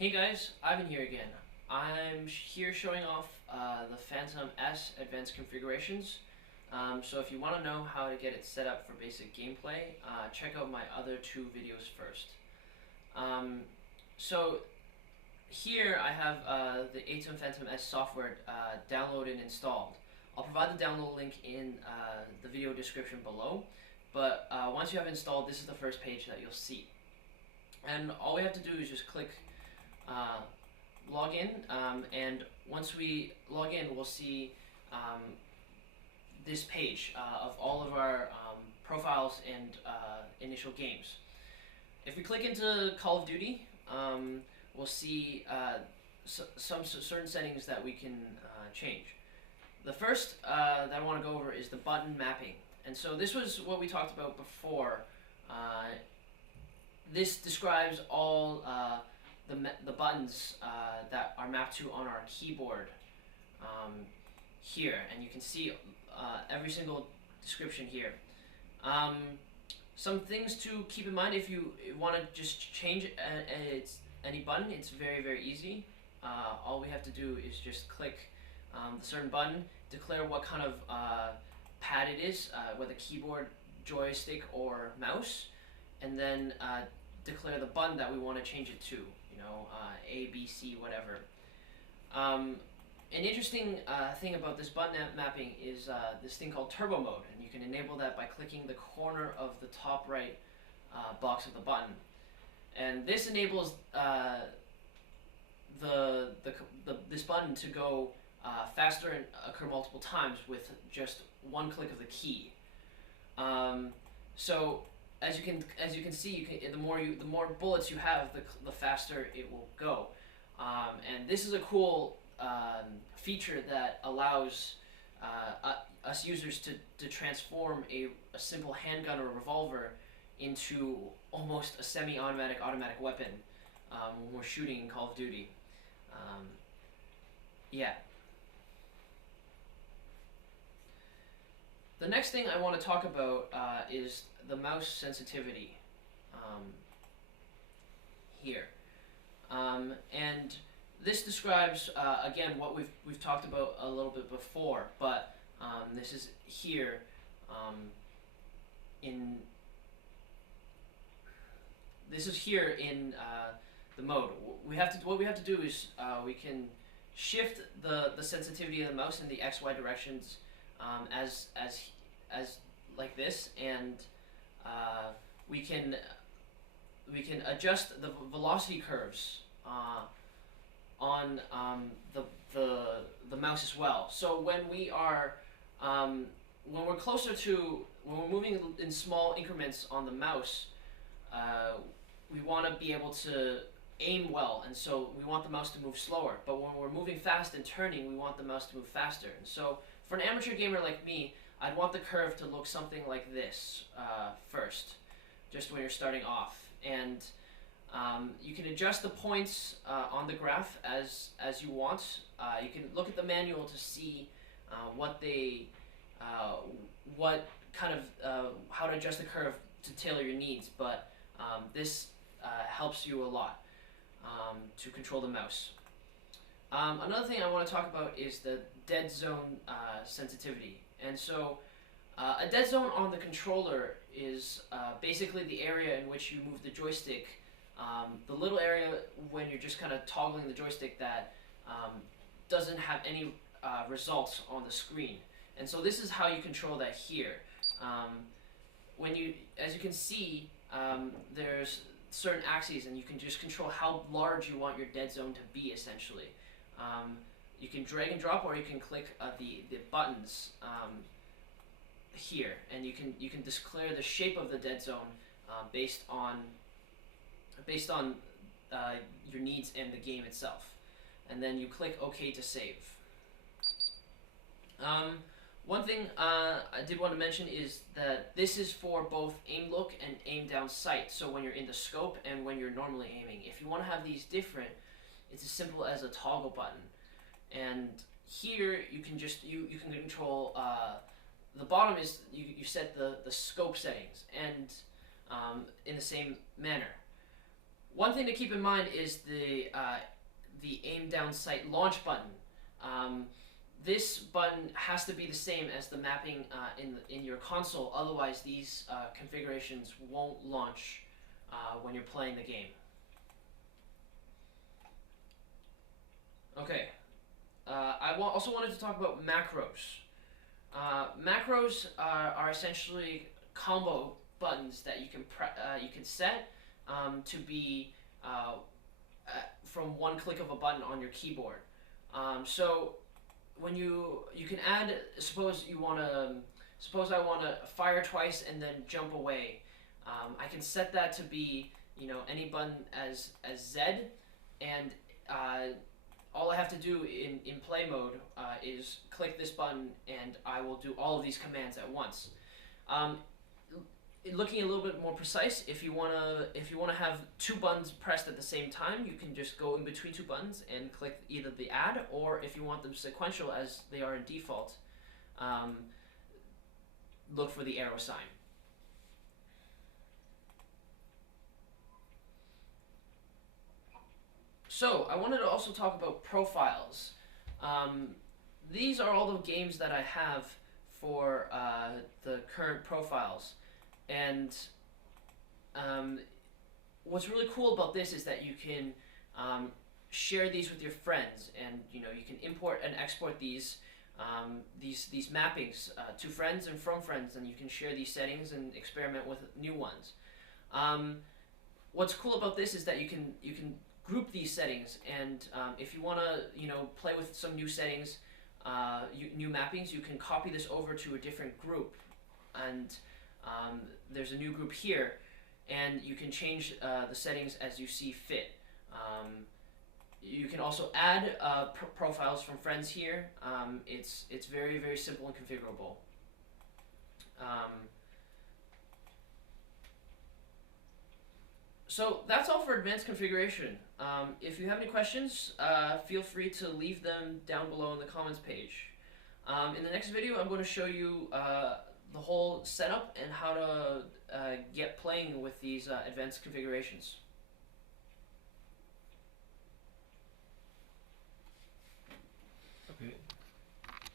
Hey guys, Ivan here again. I'm here showing off the Phantom-S advanced configurations. So if you want to know how to get it set up for basic gameplay, check out my other two videos first. Um, so here I have the ATEN PHANTOM-S software downloaded and installed. I'll provide the download link in the video description below, but once you have installed, this is the first page that you'll see. And all we have to do is just click uh, log in, and once we log in, we'll see this page of all of our profiles and initial games. If we click into Call of Duty, we'll see some certain settings that we can change. The first that I want to go over is the button mapping. And so this was what we talked about before. This describes all the buttons that are mapped to on our keyboard here, and you can see every single description here. Some things to keep in mind if you want to just change any button, it's very easy. All we have to do is just click the certain button, declare what kind of pad it is, whether keyboard, joystick, or mouse, and then declare the button that we want to change it to. A, B, C, whatever. An interesting thing about this button mapping is this thing called turbo mode, and you can enable that by clicking the corner of the top right box of the button. And this enables this button to go faster and occur multiple times with just one click of the key. So as you can see, the more bullets you have, the faster it will go. And this is a cool feature that allows us users to transform a simple handgun or revolver into almost a semi-automatic automatic weapon when we're shooting in Call of Duty. Yeah. The next thing I want to talk about is the mouse sensitivity here. And this describes, again, what we've talked about a little bit before, but this is here in the mode. What we have to do is we can shift the sensitivity of the mouse in the XY directions as like this, and we can adjust the velocity curves on the mouse as well. So when we're moving in small increments on the mouse, we want to be able to aim well, and so we want the mouse to move slower. But when we're moving fast and turning, we want the mouse to move faster. And so for an amateur gamer like me, I'd want the curve to look something like this first, just when you're starting off. And you can adjust the points on the graph as you want. You can look at the manual to see what kind of how to adjust the curve to tailor your needs. But this helps you a lot to control the mouse. Another thing I want to talk about is the dead zone sensitivity. And so a dead zone on the controller is basically the area in which you move the joystick, the little area when you're just kind of toggling the joystick that doesn't have any results on the screen. And so this is how you control that here. As you can see, there's certain axes, and you can just control how large you want your dead zone to be, essentially. You can drag and drop, or you can click the buttons here, and you can declare the shape of the dead zone based on your needs and the game itself. And then you click OK to save. One thing I did want to mention is that this is for both aim look and aim down sight. So when you're in the scope and when you're normally aiming. If you want to have these different, it's as simple as a toggle button. And here you can control the bottom is you set the scope settings, and in the same manner. One thing to keep in mind is the aim down sight launch button. Um, this button has to be the same as the mapping in your console, otherwise these configurations won't launch when you're playing the game. Okay, also wanted to talk about macros. Macros are essentially combo buttons that you can set to be from one click of a button on your keyboard. So when you can add, suppose I want to fire twice and then jump away. I can set that to be any button as Z, and all I have to do in play mode is click this button and I will do all of these commands at once. Looking a little bit more precise, if you wanna have two buttons pressed at the same time, you can just go in between two buttons and click either the add, or if you want them sequential as they are in default, look for the arrow sign. So I wanted to also talk about profiles. These are all the games that I have for the current profiles. And what's really cool about this is that you can share these with your friends, and you can import and export these mappings to friends and from friends, and you can share these settings and experiment with new ones. What's cool about this is that you can group these settings, and if you want to play with some new settings, new mappings, you can copy this over to a different group, and there's a new group here, and you can change the settings as you see fit. You can also add profiles from friends here. It's very, very simple and configurable. So that's all for advanced configuration. If you have any questions, feel free to leave them down below in the comments page. In the next video, I'm going to show you the whole setup and how to get playing with these advanced configurations.